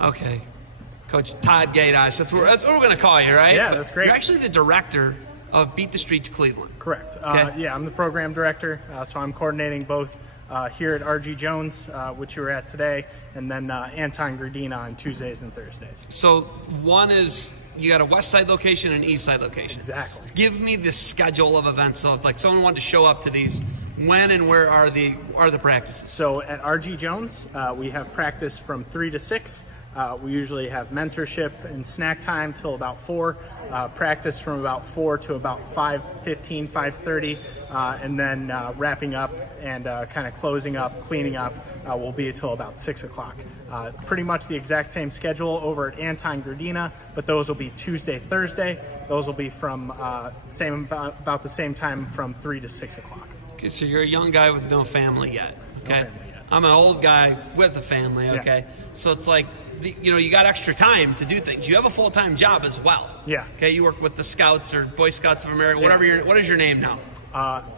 Okay. Coach Todd Gaydosh. That's what we're going to call you, right? Yeah, that's great. You're actually the director of Beat the Streets Cleveland. Correct. Okay. Yeah, I'm the program director, so I'm coordinating both here at RG Jones, which you were at today, and then Anton Gradina on Tuesdays and Thursdays. So one is, you got a west side location and an east side location. Exactly. Give me the schedule of events. So if like someone wanted to show up to these, when and where are the practices? So at RG Jones, we have practice from 3 to 6. We usually have mentorship and snack time till about 4, practice from about 4 to about 5:15, 5:30, and then wrapping up and kind of closing up, cleaning up will be until about 6 o'clock. Pretty much the exact same schedule over at Anton Gradina, but those will be Tuesday, Thursday. Those will be from about the same time from 3 to 6 o'clock. Okay, so you're a young guy with no family yet. Okay. No family yet. I'm an old guy with a family. Okay. Yeah. So it's like, you got extra time to do things. You have a full-time job as well. Yeah. Okay. You work with the Scouts or Boy Scouts of America, Yeah. whatever. What is your name now?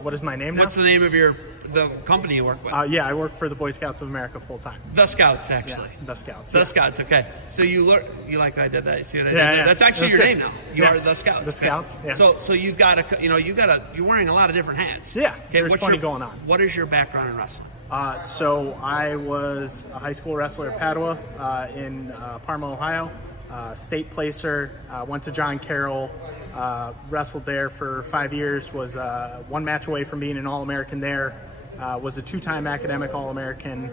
What is my name now? What's the name of the company you work with? Yeah, I work for the Boy Scouts of America full time. The Scouts, actually. Yeah, the Scouts. The yeah. Scouts. Okay. So you like I did that. You see what I did? Yeah. That's actually your good. name now. You Yeah. are the Scouts. The Scouts. Yeah. So you've got you're wearing a lot of different hats. Yeah. Okay. There's plenty going on. What is your background in wrestling? So I was a high school wrestler at Padua in Parma, Ohio. State placer, went to John Carroll, wrestled there for 5 years, was one match away from being an All-American there, was a 2-time academic All-American,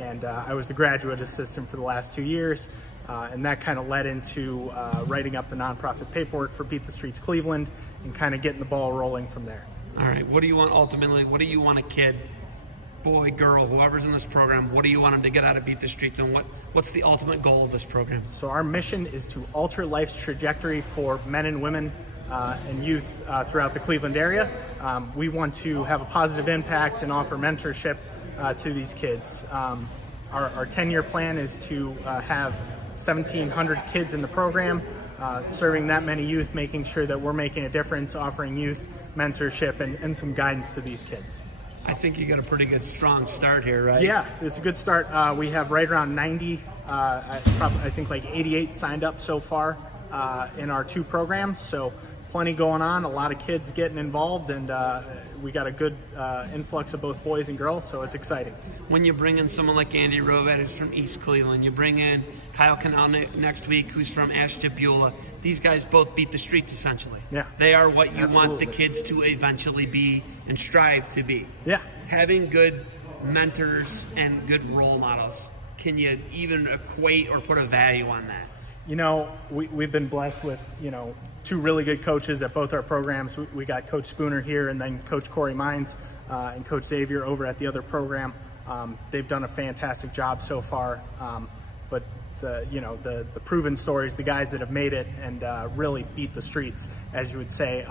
and I was the graduate assistant for the last 2 years, and that kind of led into writing up the nonprofit paperwork for Beat the Streets Cleveland and kind of getting the ball rolling from there. All right. What do you want ultimately? What do you want a kid, boy, girl, whoever's in this program, what do you want them to get out of Beat the Streets, and what's the ultimate goal of this program? So our mission is to alter life's trajectory for men and women and youth throughout the Cleveland area. We want to have a positive impact and offer mentorship to these kids. Our 10-year plan is to have 1,700 kids in the program, serving that many youth, making sure that we're making a difference, offering youth mentorship and some guidance to these kids. I think you got a pretty good, strong start here, right? Yeah, it's a good start. We have right around 90, I think like 88 signed up so far in our 2 programs. So plenty going on, a lot of kids getting involved, and we got a good influx of both boys and girls, so it's exciting. When you bring in someone like Andy Rovet, who's from East Cleveland, you bring in Kyle Canal next week, who's from Ashtabula, these guys both beat the streets, essentially. Yeah. They are what you want the Absolutely. kids to eventually be and strive to be. Yeah. Having good mentors and good role models, can you even equate or put a value on that? We've been blessed with, 2 really good coaches at both our programs. We got Coach Spooner here, and then Coach Corey Mines and Coach Xavier over at the other program. They've done a fantastic job so far. But the proven stories, the guys that have made it and really beat the streets, as you would say,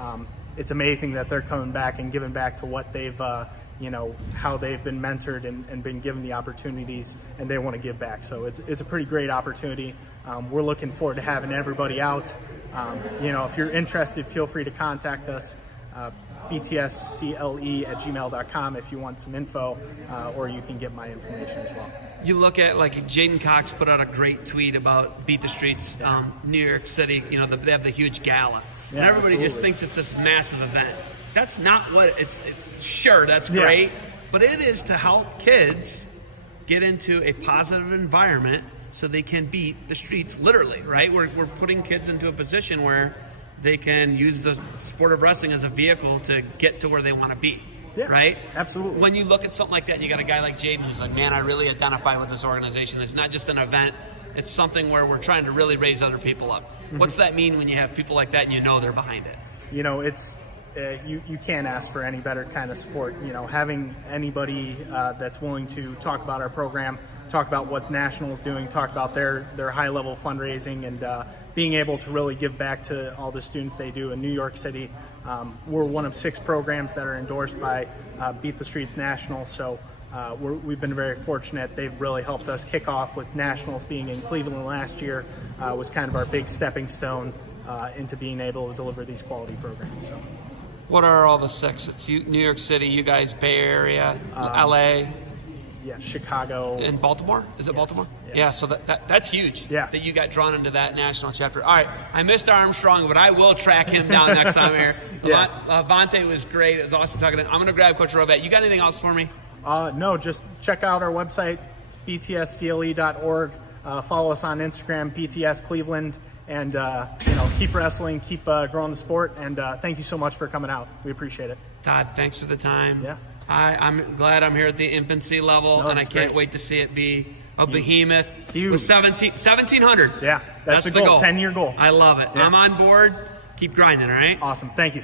it's amazing that they're coming back and giving back to what they've, how they've been mentored and been given the opportunities, and they want to give back. So it's a pretty great opportunity. We're looking forward to having everybody out. If you're interested, feel free to contact us, btscle@gmail.com if you want some info, or you can get my information as well. You look at, like, Jaden Cox put out a great tweet about Beat the Streets, New York City, they have the huge gala. Yeah, and everybody just absolutely. thinks it's this massive event. That's not what sure, that's great, Yeah. but it is to help kids get into a positive environment so they can beat the streets, literally, right? We're putting kids into a position where they can use the sport of wrestling as a vehicle to get to where they want to be. Yeah, right? absolutely. When you look at something like that, and you got a guy like Jaden who's like, man, I really identify with this organization. It's not just an event. It's something where we're trying to really raise other people up. What's that mean when you have people like that and they're behind it? It's you can't ask for any better kind of support. Having anybody that's willing to talk about our program, talk about what National is doing, talk about their high-level fundraising, and being able to really give back to all the students they do in New York City. We're one of 6 programs that are endorsed by Beat the Streets National, so we've been very fortunate. They've really helped us kick off with Nationals being in Cleveland last year, was kind of our big stepping stone into being able to deliver these quality programs. So. What are all the 6? It's New York City, you guys, Bay Area, LA. Chicago. In Baltimore? Is it Baltimore? Yeah, so that's huge. Yeah. That you got drawn into that national chapter. All right, I missed Armstrong, but I will track him down next time here. Vontae was great. It was awesome talking to him. I'm going to grab Coach Robat. You got anything else for me? No, just check out our website, btscle.org. Follow us on Instagram, BTS Cleveland, and keep wrestling, keep growing the sport. And thank you so much for coming out. We appreciate it. Todd, thanks for the time. Yeah. I'm glad I'm here at the infancy level, and I can't wait to see it be a behemoth. Huge. With 1,700. Yeah, that's the goal. 10-year goal. I love it. Yeah. I'm on board. Keep grinding, all right? Awesome. Thank you.